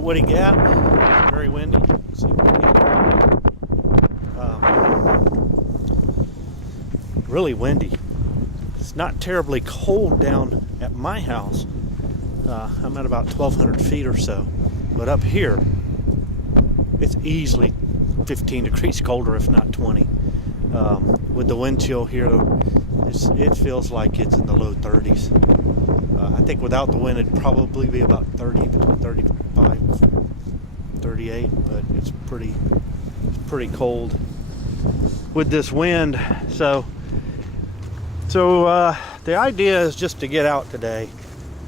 at Woody Gap. It's very windy. See really windy. It's not terribly cold down at my house. I'm at about 1,200 feet or so. But up here, it's easily 15 degrees colder, if not 20. With the wind chill here, it feels like it's in the low 30s. I think without the wind, it'd probably be about 30, between 35, 38, but it's pretty cold with this wind. So the idea is just to get out today.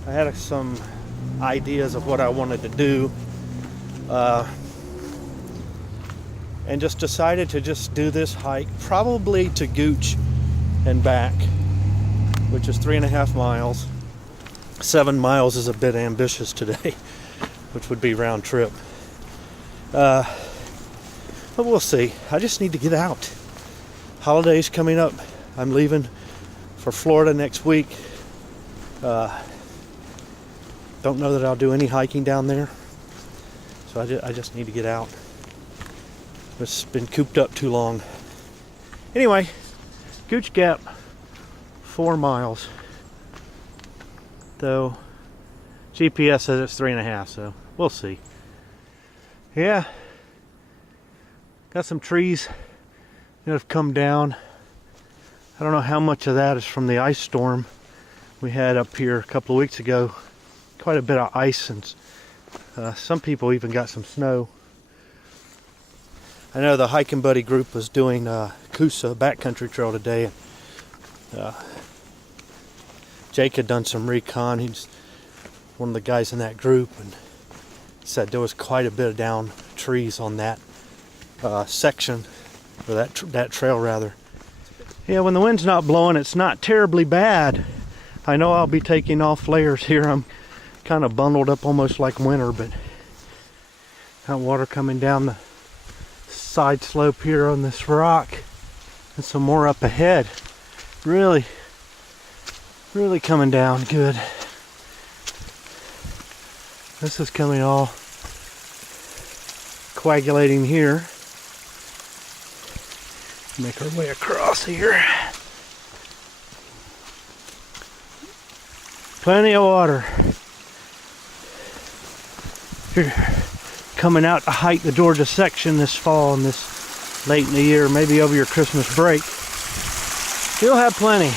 I had some ideas of what I wanted to do, and just decided to just do this hike, probably to Gooch and back, which is 3.5 miles. 7 miles is a bit ambitious today, which would be round trip. But we'll see. I just need to get out. Holidays coming up. I'm leaving for Florida next week. Don't know that I'll do any hiking down there, so I just need to get out. It's been cooped up too long. Anyway, Gooch Gap, 4 miles. Though GPS says it's 3.5, so we'll see. Yeah, got some trees that have come down. I don't know how much of that is from the ice storm we had up here a couple of weeks ago. Quite a bit of ice, and some people even got some snow. I know the hiking buddy group was doing Coosa backcountry trail today. Jake had done some recon. He's one of the guys in that group, and said there was quite a bit of down trees on that section, or that trail rather. Yeah, when the wind's not blowing, it's not terribly bad. I know I'll be taking off layers here. I'm kind of bundled up almost like winter, but got water coming down the side slope here on this rock, and some more up ahead. Really coming down good. This is coming all coagulating here. Make our way across here. Plenty of water. Here, coming out to hike the Georgia section this fall and this late in the year, maybe over your Christmas break. You'll have plenty.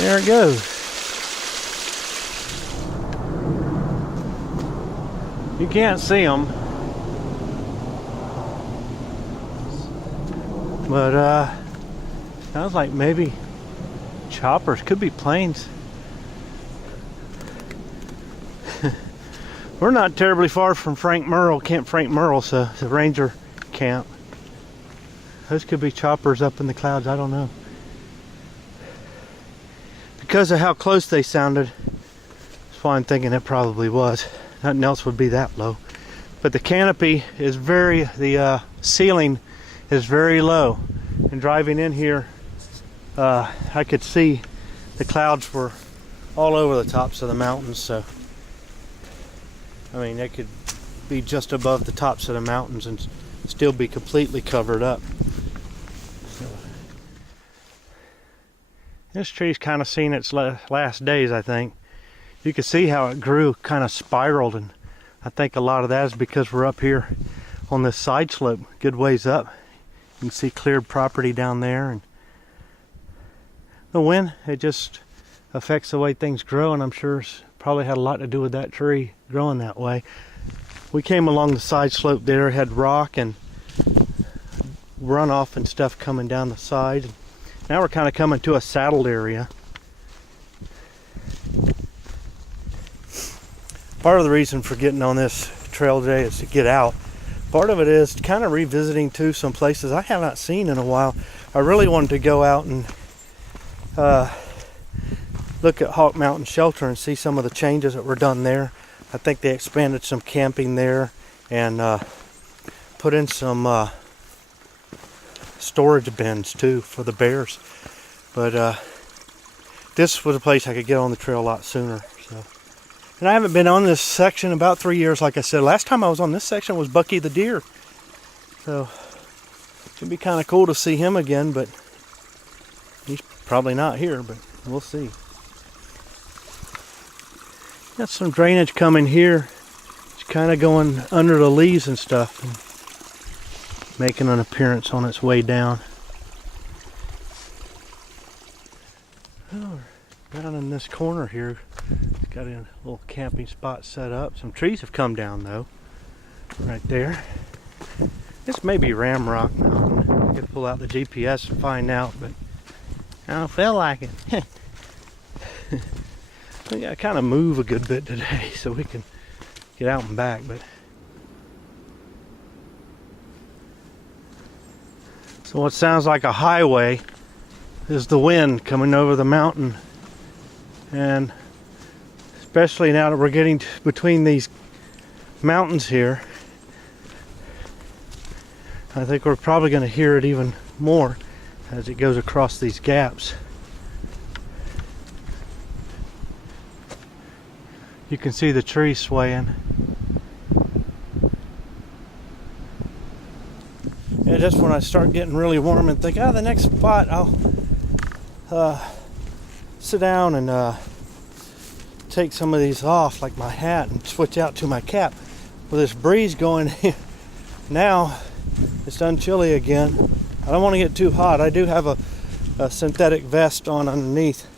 There it goes. You can't see them, but sounds like maybe choppers, could be planes. We're not terribly far from Camp Frank Merle, so the ranger camp. Those could be choppers up in the clouds, I don't know. Because of how close they sounded, that's why I'm thinking it probably was. Nothing else would be that low. But the canopy is the ceiling is very low. And driving in here, I could see the clouds were all over the tops of the mountains. So, I mean, they could be just above the tops of the mountains and still be completely covered up. So, this tree's kind of seen its last days, I think. You can see how it grew, kind of spiraled, and I think a lot of that is because we're up here on this side slope, good ways up. You can see cleared property down there, and the wind, it just affects the way things grow, and I'm sure it's probably had a lot to do with that tree growing that way. We came along the side slope there, had rock and runoff and stuff coming down the side. Now we're kind of coming to a saddled area. Part of the reason for getting on this trail today is to get out. Part of it is kind of revisiting too some places I have not seen in a while. I really wanted to go out and look at Hawk Mountain Shelter and see some of the changes that were done there. I think they expanded some camping there and put in some storage bins too for the bears. But this was a place I could get on the trail a lot sooner. So, and I haven't been on this section in about 3 years, like I said. Last time I was on this section was Bucky the deer. So it'd be kind of cool to see him again, but he's probably not here, but we'll see. Got some drainage coming here. It's kind of going under the leaves and stuff, and making an appearance on its way down. Oh, down in this corner here, it's got a little camping spot set up. Some trees have come down though, right there. This may be Ramrock Mountain. I could pull out the GPS and find out, but I don't feel like it. I gotta kind of move a good bit today so we can get out and back. But so what sounds like a highway is the wind coming over the mountain, and especially now that we're getting between these mountains here, I think we're probably going to hear it even more as it goes across these gaps. You can see the trees swaying. Yeah, just when I start getting really warm and think, the next spot I'll sit down and take some of these off, like my hat, and switch out to my cap. With this breeze going here now, it's done chilly again. I don't want to get too hot. I do have a synthetic vest on underneath,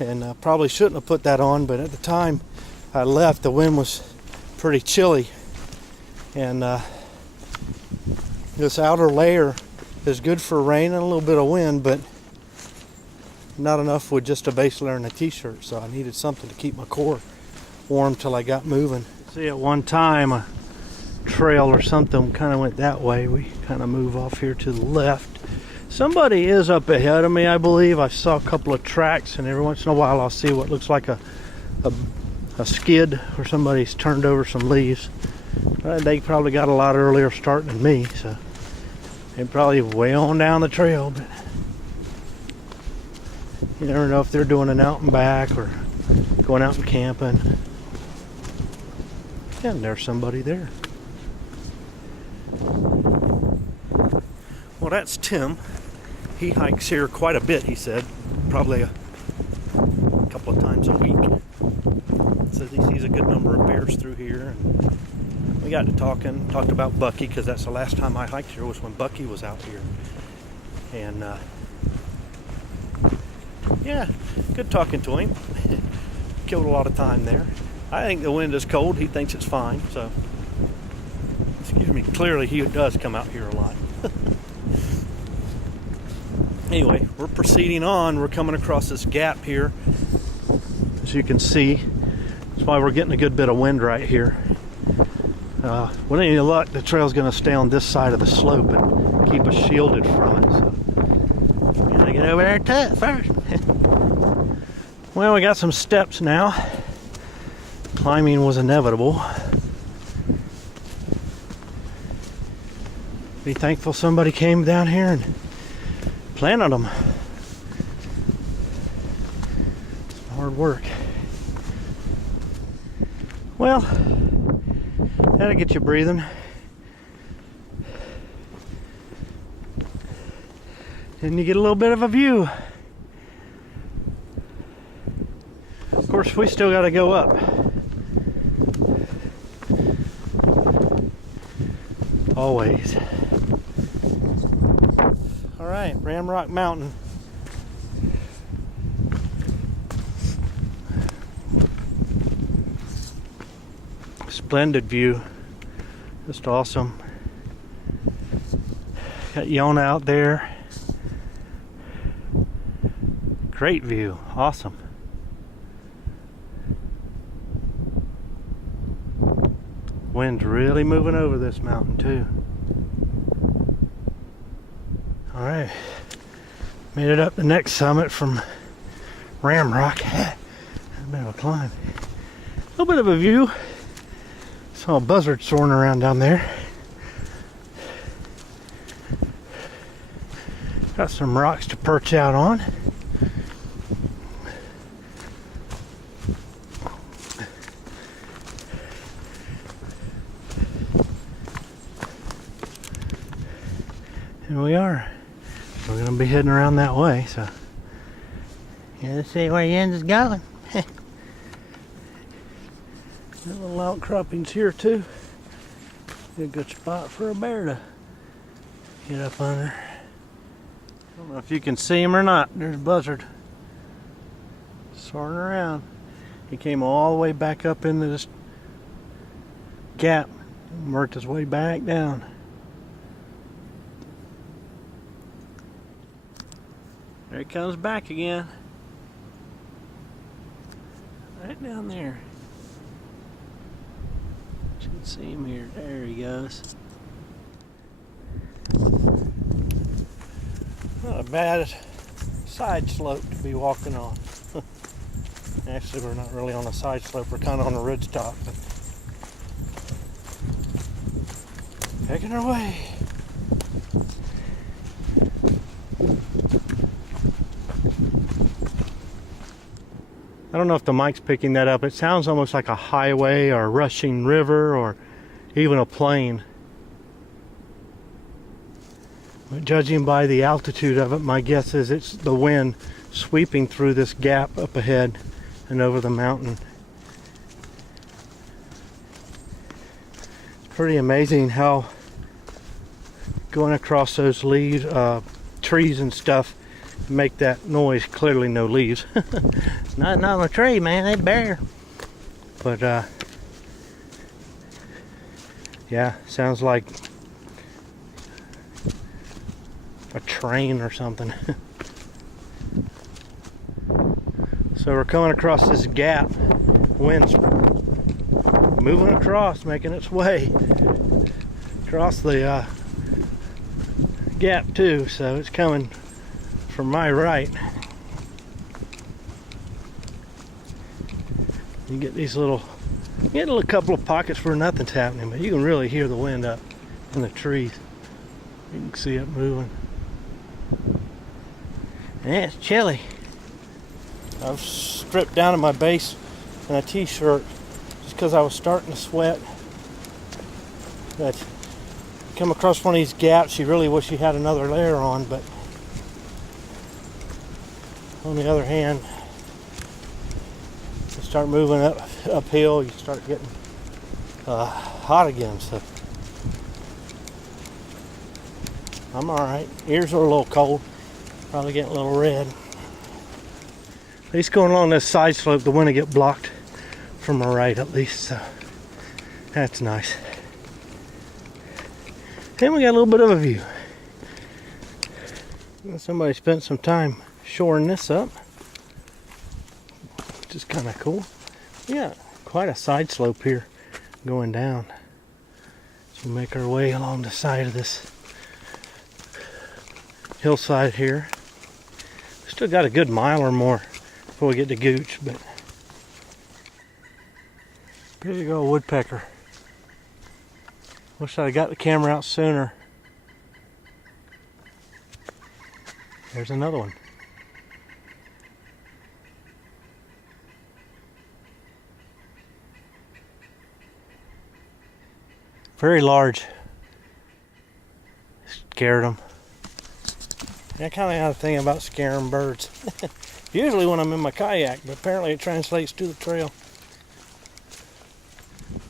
and probably shouldn't have put that on, but at the time I left, the wind was pretty chilly, and this outer layer is good for rain and a little bit of wind, but not enough with just a base layer and a t-shirt, so I needed something to keep my core warm till I got moving. See, at one time a trail or something kind of went that way. We kind of move off here to the left. Somebody is up ahead of me, I believe. I saw a couple of tracks, and every once in a while I'll see what looks like a skid where somebody's turned over some leaves. They probably got a lot earlier start than me, so they're probably way on down the trail, but you never know if they're doing an out and back or going out and camping. And there's somebody there. Well, that's Tim. He hikes here quite a bit, he said. Probably a couple of times a week. Says he sees a good number of bears through here. And we got to talking, talked about Bucky, because that's the last time I hiked here was when Bucky was out here. And yeah, good talking to him. Killed a lot of time there. I think the wind is cold. He thinks it's fine. So, excuse me, clearly he does come out here a lot. Anyway, we're proceeding on. We're coming across this gap here. As you can see, that's why we're getting a good bit of wind right here. With any luck, the trail's going to stay on this side of the slope and keep us shielded from it. So, gotta get over there tough first. Well, we got some steps now. Climbing was inevitable. Be thankful somebody came down here and planted them. It's hard work. Well, that'll get you breathing. And you get a little bit of a view. Of course, we still got to go up. Always. All right, Ramrock Mountain. Splendid view. Just awesome. Got Yona out there. Great view. Awesome. Wind's really moving over this mountain too. All right, made it up the next summit from Ramrock. A bit of a climb. A little bit of a view. Saw a buzzard soaring around down there. Got some rocks to perch out on. Here we are. We're going to be heading around that way, so yeah, let's see where Jens is going. Little outcroppings here too. A good spot for a bear to get up under. I don't know if you can see him or not. There's a buzzard soaring around. He came all the way back up into this gap and worked his way back down. There he comes back again. Right down there. You can see him here. There he goes. Not a bad side slope to be walking on. Actually, we're not really on a side slope. We're kind of on a ridge top. But making our way. I don't know if the mic's picking that up. It sounds almost like a highway or a rushing river or even a plane. But judging by the altitude of it, my guess is it's the wind sweeping through this gap up ahead and over the mountain. It's pretty amazing how going across those leaves, trees and stuff, make that noise. Clearly no leaves. Nothing on the tree, man. They bare. But yeah, sounds like a train or something. So we're coming across this gap. Wind's moving across, making its way across the gap too. So it's coming from my right. You get these little, you get a couple of pockets where nothing's happening, but you can really hear the wind up in the trees. You can see it moving. Yeah, it's chilly. I've stripped down to my base in a t-shirt just because I was starting to sweat. But come across one of these gaps, you really wish you had another layer on, but on the other hand, you start moving uphill, you start getting hot again. So I'm all right. Ears are a little cold, probably getting a little red. At least going along this side slope, the wind will get blocked from my right at least, so that's nice. And we got a little bit of a view. Somebody spent some time shoring this up, which is kind of cool. Yeah, quite a side slope here going down. So we make our way along the side of this hillside here. Still got a good mile or more before we get to Gooch, but there you go, woodpecker. Wish I'd have got the camera out sooner. There's another one. Very large. Scared them. I kind of got a thing about scaring birds. Usually when I'm in my kayak, but apparently it translates to the trail.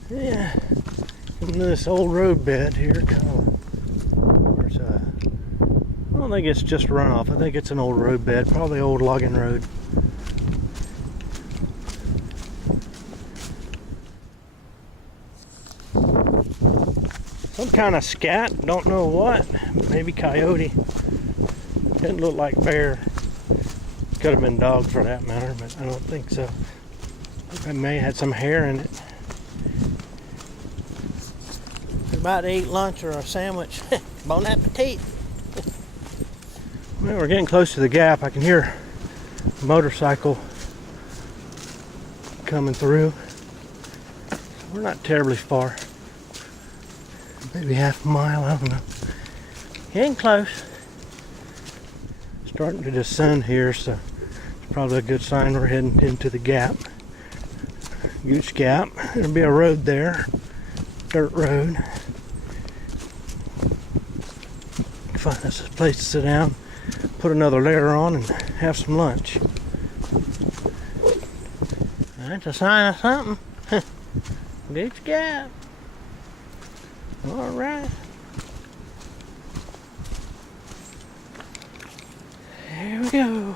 Yeah, into this old road bed here. There's a, I don't think it's just runoff. I think it's an old road bed, probably old logging road. Some kind of scat, don't know what. Maybe coyote. Didn't look like bear. Could have been dog for that matter, but I don't think so. It may have had some hair in it. We're about to eat lunch or a sandwich. Bon appetit. Well, we're getting close to the gap. I can hear a motorcycle coming through. We're not terribly far. Maybe half a mile, I don't know. Getting close. starting to descend here, so it's probably a good sign we're heading into the gap. Gooch Gap. There'll be a road there, dirt road. Find us a place to sit down, put another layer on, and have some lunch. That's a sign of something. Gooch Gap. All right. There we go.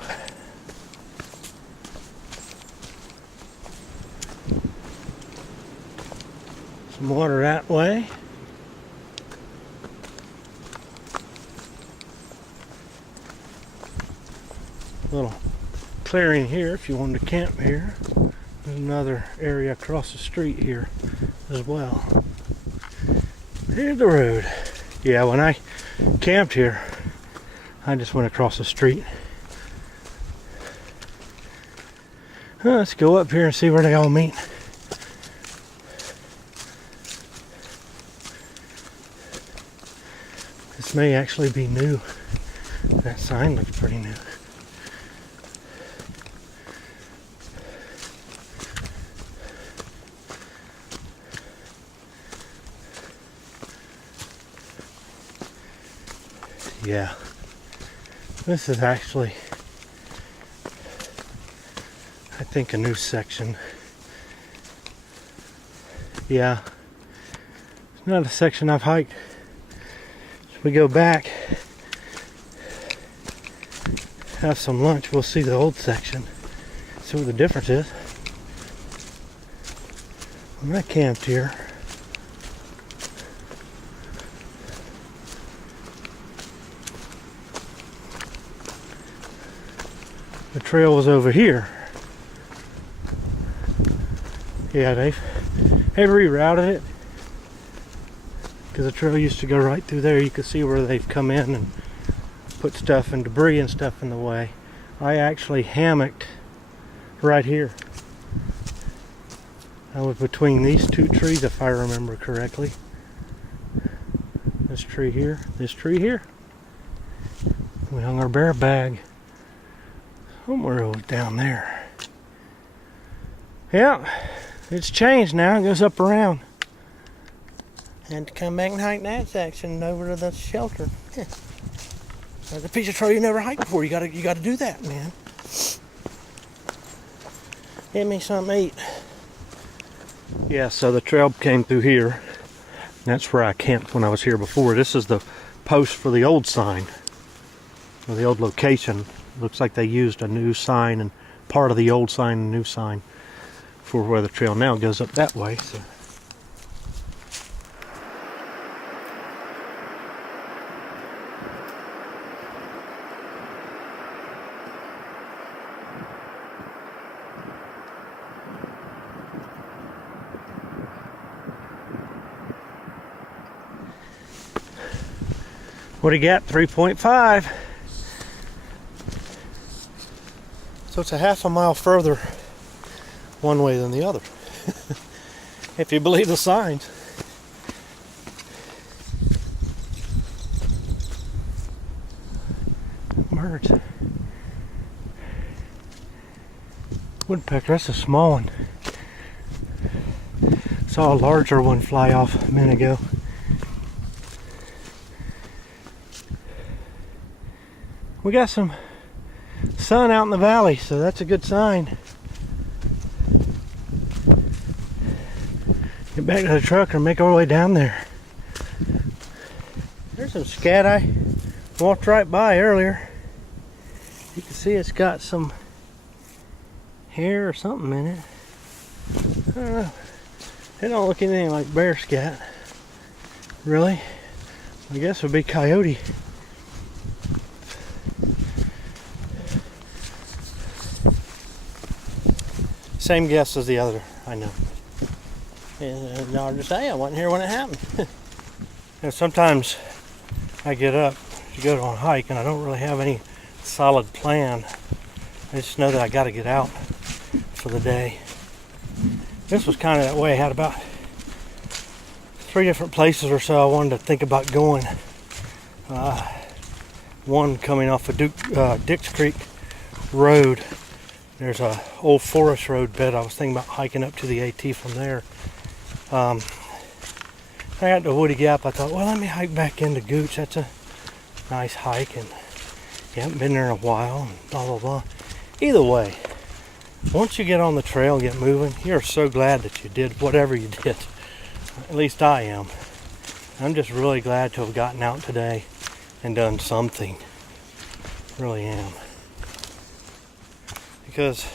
Some water that way. Little clearing here if you wanted to camp here. There's another area across the street here as well. Here's the road. Yeah, when I camped here, I just went across the street. Let's go up here and see where they all meet. This may actually be new. That sign looks pretty new. Yeah, this is actually, I think, a new section. Yeah, it's not a section I've hiked. As we go back, have some lunch, we'll see the old section, see what the difference is. When I camped here, the trail was over here. Yeah, they've rerouted it because the trail used to go right through there. You can see where they've come in and put stuff and debris and stuff in the way. I actually hammocked right here. I was between these two trees, if I remember correctly. This tree here, this tree here. We hung our bear bag somewhere over down there. Yeah, it's changed now. It goes up around. Had to come back and hike that section over to the shelter. There's a piece of trail you never hiked before. You gotta do that, man. Get me something to eat. Yeah, so the trail came through here. That's where I camped when I was here before. This is the post for the old sign, or the old location. Looks like they used a new sign and part of the old sign and new sign for where the trail now goes up that way. So. What do you got? 3.5. So it's a half a mile further one way than the other. If you believe the signs. Birds. Woodpecker, that's a small one. Saw a larger one fly off a minute ago. We got some sun out in the valley, so that's a good sign. Get back to the truck and make our way down there. There's some scat I walked right by earlier. You can see it's got some hair or something in it. I don't know. They don't look anything like bear scat. Really? I guess it would be coyote. Same guess as the other, I know. And hard to say, I wasn't here when it happened. And sometimes I get up to go on a hike and I don't really have any solid plan. I just know that I got to get out for the day. This was kind of that way. I had about 3 different places or so I wanted to think about going. one coming off of Dix Creek Road. There's a old forest road bed. I was thinking about hiking up to the AT from there. I got to Woody Gap. I thought, well, let me hike back into Gooch. That's a nice hike, and you haven't been there in a while, and blah, blah, blah. Either way, once you get on the trail and get moving, you're so glad that you did whatever you did. At least I am. I'm just really glad to have gotten out today and done something. Really am. Because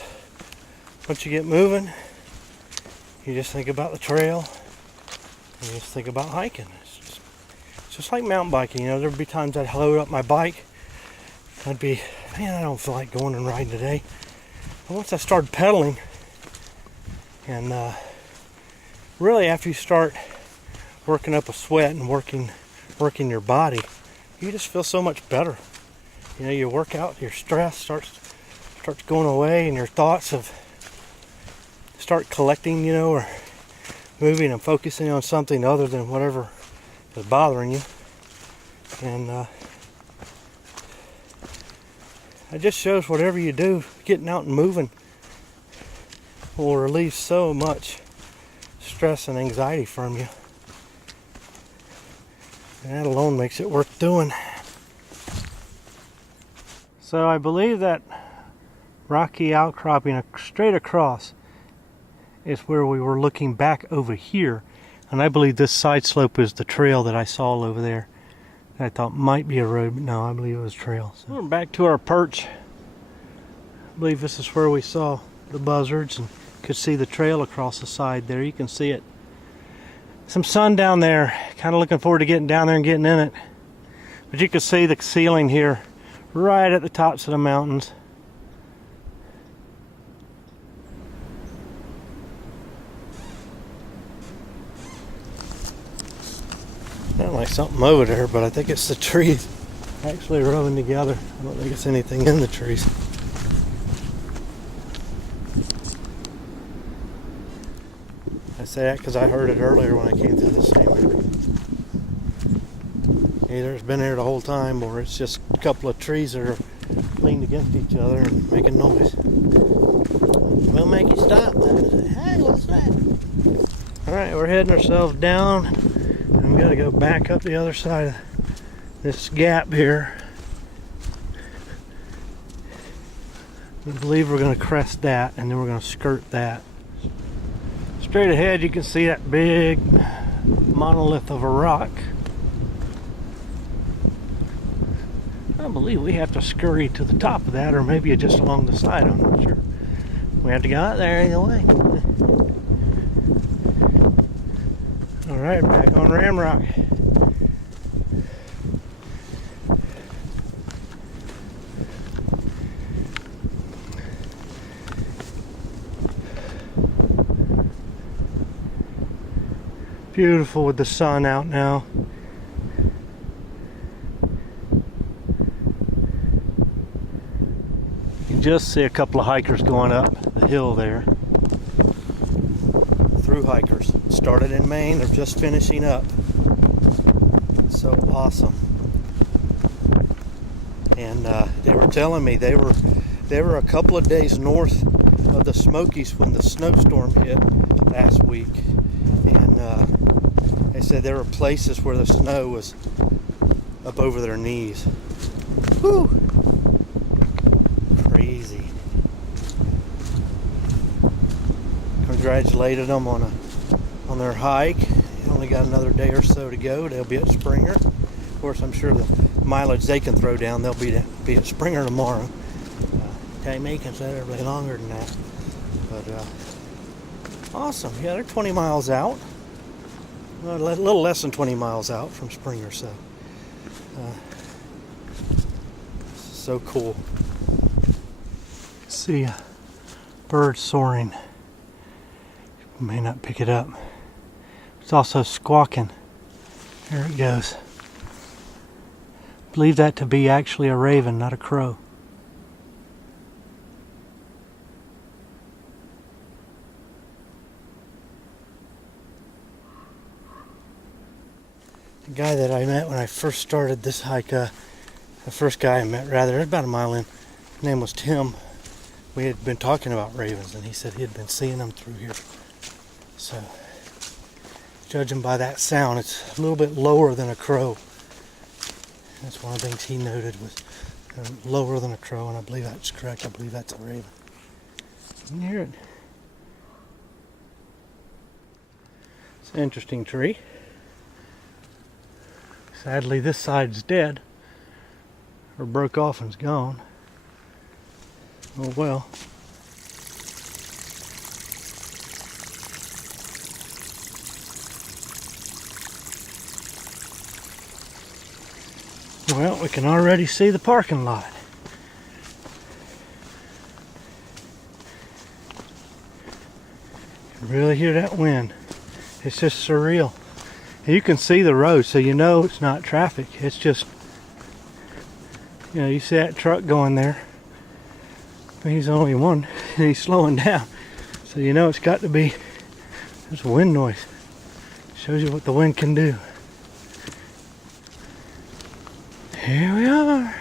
once you get moving, you just think about the trail, and you just think about hiking. It's just like mountain biking. You know, there'd be times I'd load up my bike. I'd be, man, I don't feel like going and riding today. But once I started pedaling, and really after you start working up a sweat and working your body, you just feel so much better. You know, you work out, your stress starts going away, and your thoughts start collecting, you know, or moving and focusing on something other than whatever is bothering you. And it just shows whatever you do, getting out and moving will relieve so much stress and anxiety from you. And that alone makes it worth doing. So I believe that rocky outcropping straight across is where we were looking back over here. And I believe this side slope is the trail that I saw over there. I thought might be a road, but no, I believe it was a trail. So we're back to our perch. I believe this is where we saw the buzzards and could see the trail across the side there. You can see it. Some sun down there. Kind of looking forward to getting down there and getting in it. But you can see the ceiling here right at the tops of the mountains. Sounds like something over there, but I think it's the trees actually rubbing together. I don't think it's anything in the trees. I say that because I heard it earlier when I came through the same area. Either it's been there the whole time, or it's just a couple of trees that are leaned against each other and making noise. We'll make it stop. Hey, what's that? Alright, we're heading ourselves down, and we got to go back up the other side of this gap here. We believe we're going to crest that, and then we're going to skirt that. Straight ahead you can see that big monolith of a rock. I believe we have to scurry to the top of that, or maybe just along the side, I'm not sure. We have to go out there either way. Alright, back on Ramrock. Beautiful with the sun out now. You can just see a couple of hikers going up the hill there. Through hikers. Started in Maine, they're just finishing up. So awesome. And they were telling me they were a couple of days north of the Smokies when the snowstorm hit last week. And they said there were places where the snow was up over their knees. Whew! Crazy. Congratulated them on their hike. They only got another day or so to go. They'll be at Springer. Of course, I'm sure the mileage they can throw down, they'll be at Springer tomorrow. They may considerably longer than that. But awesome. Yeah, they're 20 miles out. A little less than 20 miles out from Springer, so so cool. See a bird soaring. You may not pick it up. It's also squawking. There it goes. Believe that to be actually a raven, not a crow. The guy that I met when I first started this hike The first guy I met, rather, about a mile in, his name was Tim. We had been talking about ravens, and he said he had been seeing them through here. So, judging by that sound, it's a little bit lower than a crow. That's one of the things he noted was lower than a crow, and I believe that's correct. I believe that's a raven. You can hear it. It's an interesting tree. Sadly, this side's dead, or broke off and's gone. Oh well. Well, we can already see the parking lot. You can really hear that wind. It's just surreal. And you can see the road, so you know it's not traffic. It's just, you know, you see that truck going there. But he's the only one, and he's slowing down. So you know it's got to be, there's a wind noise. Shows you what the wind can do. Here we are.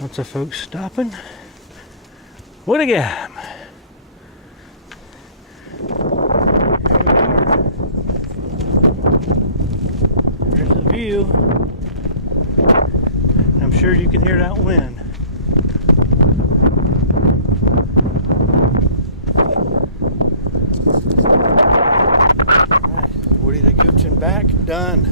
Lots of folks stopping. What a gap. Here we are. There's the view. And I'm sure you can hear that wind. Alright, Woody the Gooch and back, done.